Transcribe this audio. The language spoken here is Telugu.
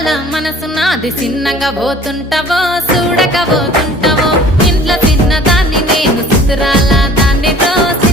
అందాల మనసు నాది చిన్నగా పోతుంటావో చూడక పోతుంటావో ఇంట్లో చిన్న దాన్ని నేను సుతురాల దాన్ని రోజు